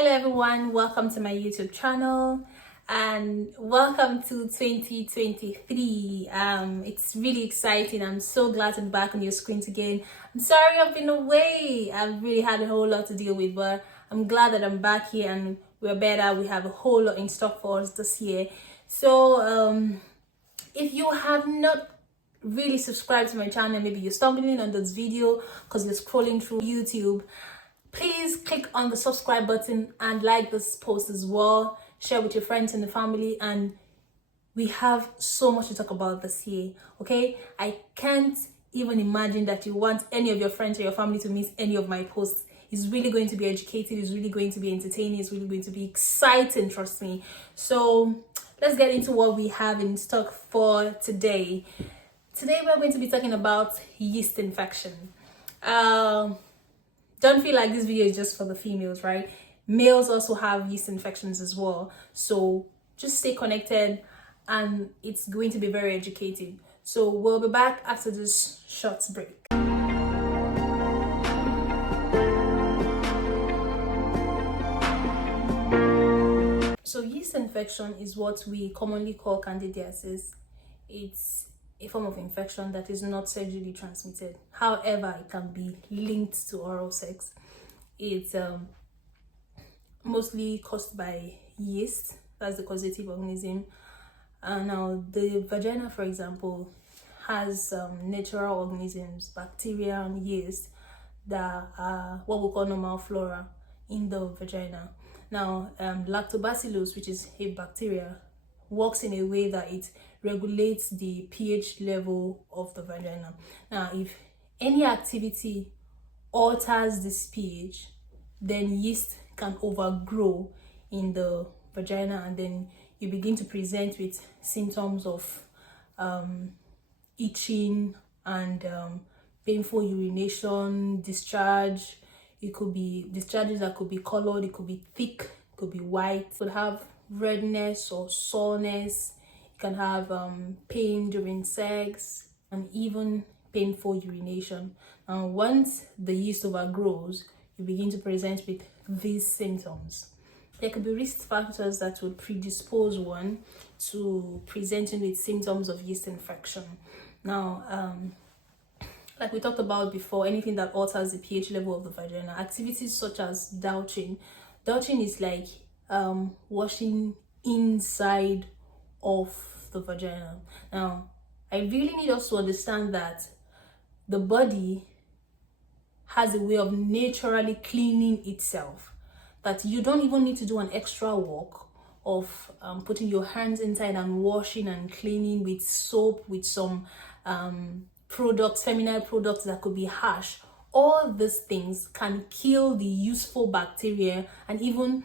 Hello everyone, welcome to my YouTube channel and welcome to 2023. It's really exciting. I'm so glad to be back on your screens again. I'm sorry I've been away. I've really had a whole lot to deal with, but I'm glad that I'm back here and we're better. We have a whole lot in stock for us this year. So if you have not really subscribed to my channel, maybe you're stumbling on this video because you're scrolling through YouTube, please click on the subscribe button and like this post as well. Share with your friends and the family, and we have so much to talk about this year. Okay, I can't even imagine that you want any of your friends or your family to miss any of my posts. It's really going to be educated, it's really going to be entertaining, it's really going to be exciting, trust me. So let's get into what we have in stock for today. Today we're going to be talking about yeast infection. Don't feel like this video is just for the females, right? Males also have yeast infections as well. So just stay connected and it's going to be very educative. So we'll be back after this short break. So yeast infection is what we commonly call candidiasis. It's a form of infection that is not sexually transmitted. However, it can be linked to oral sex. It's mostly caused by yeast. That's the causative organism. Now, the vagina, for example, has natural organisms, bacteria and yeast, that are what we call normal flora in the vagina. Now, lactobacillus, which is a bacteria, works in a way that it regulates the pH level of the vagina. Now, if any activity alters this pH, then yeast can overgrow in the vagina, and then you begin to present with symptoms of itching and painful urination, discharge. It could be discharges that could be colored, it could be thick, it could be white. It could have redness or soreness. You can have pain during sex and even painful urination. And once the yeast overgrows, you begin to present with these symptoms. There could be risk factors that would predispose one to presenting with symptoms of yeast infection. Now, like we talked about before, anything that alters the pH level of the vagina, activities such as douching. Douching is like washing inside of the vagina. Now, I really need us to understand that the body has a way of naturally cleaning itself, that you don't even need to do an extra work of putting your hands inside and washing and cleaning with soap, with some products, feminine products that could be harsh. All these things can kill the useful bacteria and even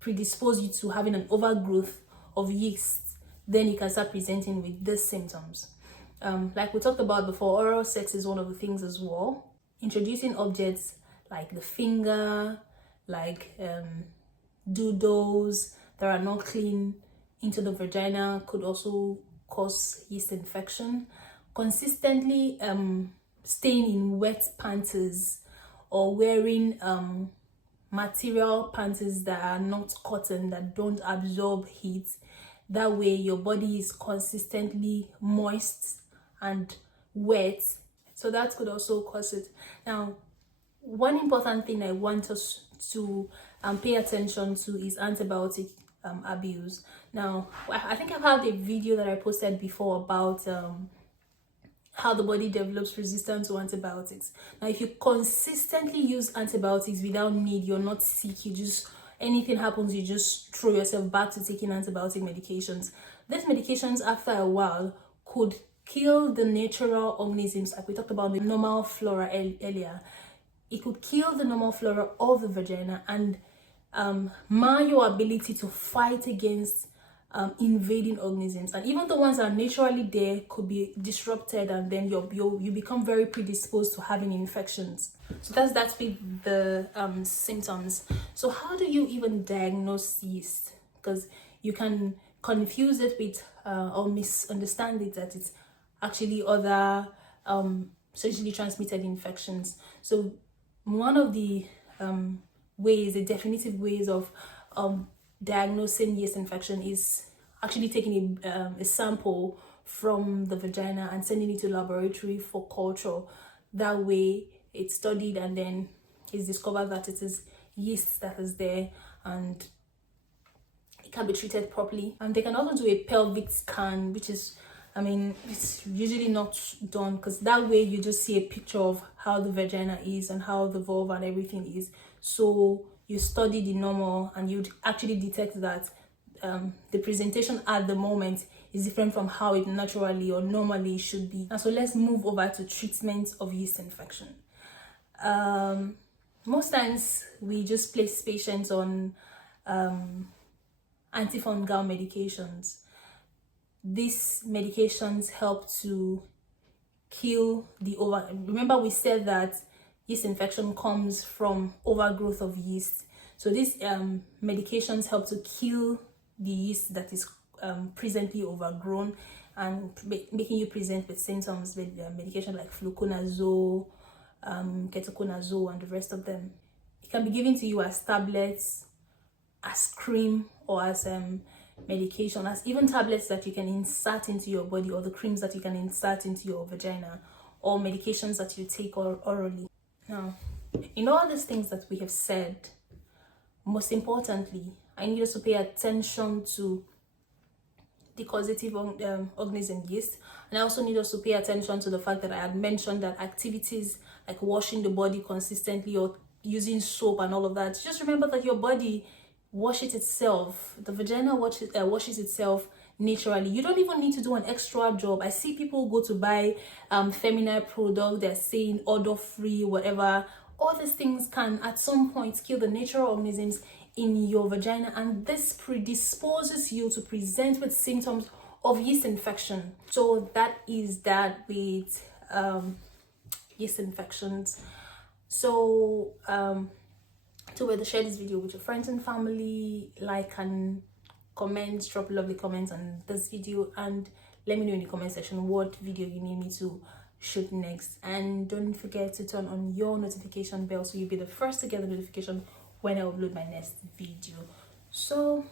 predispose you to having an overgrowth of yeast. Then you can start presenting with these symptoms. Like we talked about before, oral sex is one of the things as well. Introducing objects like the finger, like doodles that are not clean into the vagina could also cause yeast infection. Consistently staying in wet panties or wearing material panties that are not cotton, that don't absorb heat. That way your body is consistently moist and wet, so that could also cause it. Now, one important thing I want us to pay attention to is antibiotic abuse. Now, I think I've had a video that I posted before about how the body develops resistance to antibiotics. Now, if you consistently use antibiotics without need, you're not sick, you just, anything happens, you just throw yourself back to taking antibiotic medications. These medications, after a while, could kill the natural organisms, like we talked about the normal flora earlier. It could kill the normal flora of the vagina and mar your ability to fight against invading organisms, and even the ones that are naturally there could be disrupted, and then you become very predisposed to having infections. So that's with the symptoms. So how do you even diagnose yeast? Because you can confuse it with or misunderstand it that it's actually other sexually transmitted infections. So one of the ways, the definitive ways of diagnosing yeast infection is actually taking a sample from the vagina and sending it to laboratory for culture. That way it's studied and then it's discovered that it is yeast that is there, and it can be treated properly. And they can also do a pelvic scan, which is, I mean, it's usually not done, because that way you just see a picture of how the vagina is and how the vulva and everything is. So you study the normal and you'd actually detect that the presentation at the moment is different from how it naturally or normally should be. And so let's move over to treatment of yeast infection. Most times we just place patients on antifungal medications. These medications help to kill the over. Remember, we said that yeast infection comes from overgrowth of yeast. So these medications help to kill the yeast that is presently overgrown and making you present with symptoms with medication like fluconazole, ketoconazole, and the rest of them. It can be given to you as tablets, as cream, or as medication, as even tablets that you can insert into your body, or the creams that you can insert into your vagina, or medications that you take orally. Now, in all these things that we have said, most importantly, I need us to pay attention to the causative organism yeast, and I also need us to pay attention to the fact that I had mentioned that activities like washing the body consistently or using soap and all of that, just remember that your body washes itself. The vagina washes itself naturally. You don't even need to do an extra job. I see people go to buy feminine product, they're saying odor free, whatever. All these things can at some point kill the natural organisms in your vagina, and this predisposes you to present with symptoms of yeast infection. So that is that with yeast infections. So to whether share this video with your friends and family, like and comment, drop lovely comments on this video, and let me know in the comment section what video you need me to shoot next. And don't forget to turn on your notification bell so you'll be the first to get the notification when I upload my next video. So